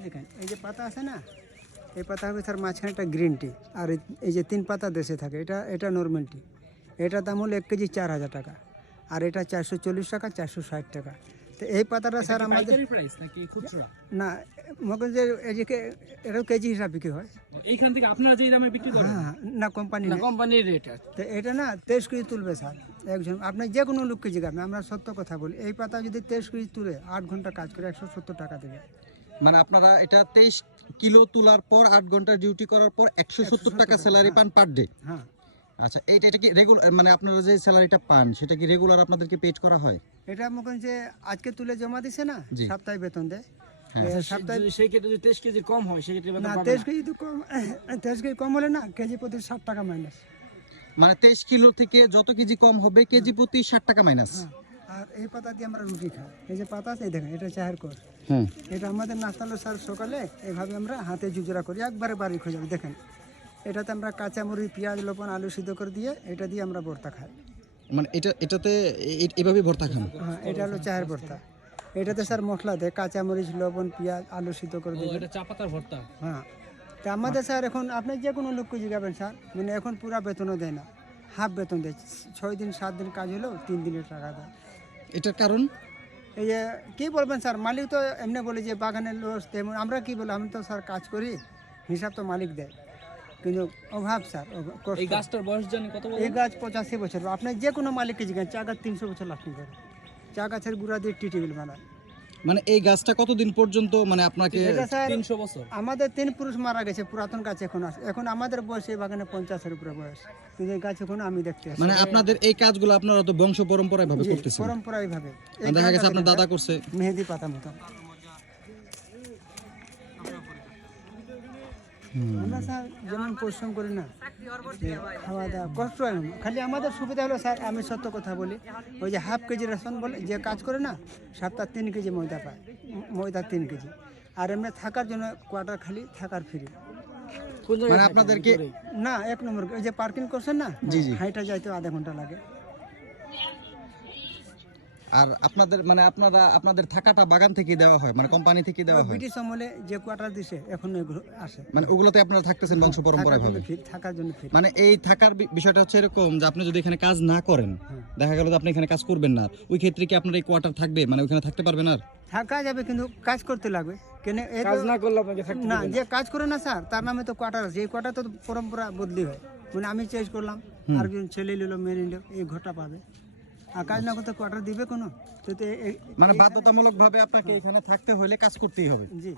এই দেখেন এই যে পাতা আছে না, এই পাতা হবে স্যার মাঝখানে একটা গ্রিন টি, আর এই যে 3 পাতা দেশে থাকে এটা নর্মাল টি। এটার দাম হলো 1 কেজি 4000 টাকা, আর এটা 440 টাকা, 460 টাকা। তো এই পাতাটা স্যার আমাদের প্রাইস নাকি খুচরা? না, মনে যে এদিকে এটাও কেজি হিসাবে বিক্রি হয়। এইখান থেকে আপনারা যে দামে বিক্রি করেন? হ্যাঁ, না কোম্পানি না, কোম্পানির রেট। তো এটা না 23 কেজি তুলবে স্যার একজন, আপনি যে কোনো লোককে জিজ্ঞাসা, আমরা সত্য কথা বলি, এই পাতা যদি 23 কেজি তুলে 8 ঘন্টা কাজ করে 170 টাকা দেবে। মানে আপনারা এটা 23 কিলো তোলার পর 8 ঘন্টা ডিউটি করার পর 170 টাকা স্যালারি পান পার ডে। হ্যাঁ, আচ্ছা, এটা কি রেগুলার, মানে আপনারা যে স্যালারিটা পান সেটা কি রেগুলার আপনাদেরকে পেড করা হয়? এটা মনে যে আজকে তুলে জমা দিছে না, জি। সপ্তাহে বেতন দেয়। হ্যাঁ। সপ্তাহে সেই ক্ষেত্রে যদি 23 কেজি কম হয় সেই ক্ষেত্রে না 23 কেজি তো কম, 23 কেজি কম হলে না কেজি প্রতি 60 টাকা মাইনাস। মানে 23 কিলো থেকে যত কেজি কম হবে কেজি প্রতি 60 টাকা মাইনাস। হ্যাঁ, আর এই পাতা দিয়ে আমরা রুটি খাই। এই যে পাতা আছে, এই দেখেন এটা চায়ের কোর, হ্যাঁ। এটা আমাদের নাস্তা হলো স্যার সকালে এইভাবে আমরা হাতে জুজরা করি, একবারে বাড়ি খোঁজা। দেখেন এটাতে আমরা কাঁচামরিচ, পেঁয়াজ, লবণ, আলু সিদ্ধ করে দিয়ে এটা দিয়ে আমরা ভর্তা খাই। মানে এটাতে এভাবে ভর্তা খান? হ্যাঁ, এটা হলো চায়ের ভর্তা। এটাতে স্যার মশলা দেয়, কাঁচামরিচ, লবণ, পেঁয়াজ, আলু সিদ্ধ করে দিয়ে। এটা চা পাতার ভর্তা। হ্যাঁ, তা আমাদের স্যার এখন আপনি যে কোনো লোককে জিজ্ঞাবেন স্যার, মানে এখন পুরা বেতনও দেয় না, হাফ বেতন দেয়। 6 দিন 7 দিন কাজ হলেও 3 দিনের টাকা দেয়। এটার কারণ? এই যে কী বলবেন স্যার, মালিক তো এমনি বলে যে বাগানের লস, তেমন আমরা কি বলি, আমি তো স্যার কাজ করি, হিসাব তো মালিক দেয়, কিন্তু অভাব স্যার, কষ্ট। এই গাছটার বয়স জানি কত বলে? এই গাছ 85 বছর। আপনি যে কোনো মালিককে জিজ্ঞাসা, চা গাছ 300 বছর লাস্টিং করে, চা গাছের গুঁড়া দিয়ে টি টেবিল বানায়। মানে এই গাছটা কতদিন পর্যন্ত মানে আপনাকে? এটা স্যার 300 বছর। আমাদের 3 পুরুষ মারা গেছে, পুরাতন গাছ এখন আছে। এখন আমাদের বয়স এই বাগানে 50-এর উপরে বয়স, কিন্তু এই গাছ এখন আমি দেখতে আসি। মানে আপনাদের এই কাজগুলো আপনারা তো বংশ পরম্পরায় ভাবে জি, করতেছেন? পরম্পরা এইভাবে। আর দেখা গেছে আপনার দাদা করছে। মেহেদি পাতা মতো। আমরা স্যার যেমন পরিশ্রম করি না, খাওয়া দাওয়া কষ্ট হয় না। খালি আমাদের সুবিধা হলো স্যার, আমি সত্য কথা বলি, ওই যে হাফ কেজি রেশন বলে যে কাজ করে না, সপ্তাহ 3 কেজি ময়দা পায়, ময়দা 3 কেজি। আর এমনি থাকার জন্য কোয়ার্টার খালি, থাকার ফ্রি। মানে আপনাদেরকে না 1 নম্বর ওই যে পার্কিং করছেন না, জি, জি। হাইটা যাইতে আধা ঘন্টা লাগে। আর আপনাদের মানে আপনাদের থাকাটা বাগান থেকে দেওয়া হয়, মানে কোম্পানি থেকে দেওয়া হয়? ব্রিটিশ আমলে যে কোয়ার্টার দিছে এখন এগুলো আসে, মানে ওগুলোতে আপনারা থাকতেছেন বংশ পরম্পরায় ভাবে? থাকার জন্য ফ্রি। মানে এই থাকার বিষয়টা হচ্ছে এরকম যে আপনি যদি এখানে কাজ না করেন, দেখা গেল যে আপনি এখানে কাজ করবেন না, ওই ক্ষেত্রে কি আপনার এই কোয়ার্টার থাকবে, মানে ওখানে থাকতে পারবেন? আর থাকা যাবে কিন্তু কাজ করতে লাগবে, কেন কাজ না করলে আপনাকে থাকতে না, দিবে না। যে কাজ করে না স্যার তার নামে তো কোয়ার্টার আছে। এই কোয়ার্টার তো পরম্পরা বদলি হয়, মানে আমি চেঞ্জ করলাম, আরেকজন ছেলে নিল, মেয়ে নিল, এই ঘরটা পাবে। আর কাজ না করতে কোয়ার্টার দিবে কোনো? তো মানে বাধ্যতামূলক ভাবে আপনাকে এখানে থাকতে হলে কাজ করতেই হবে। জি।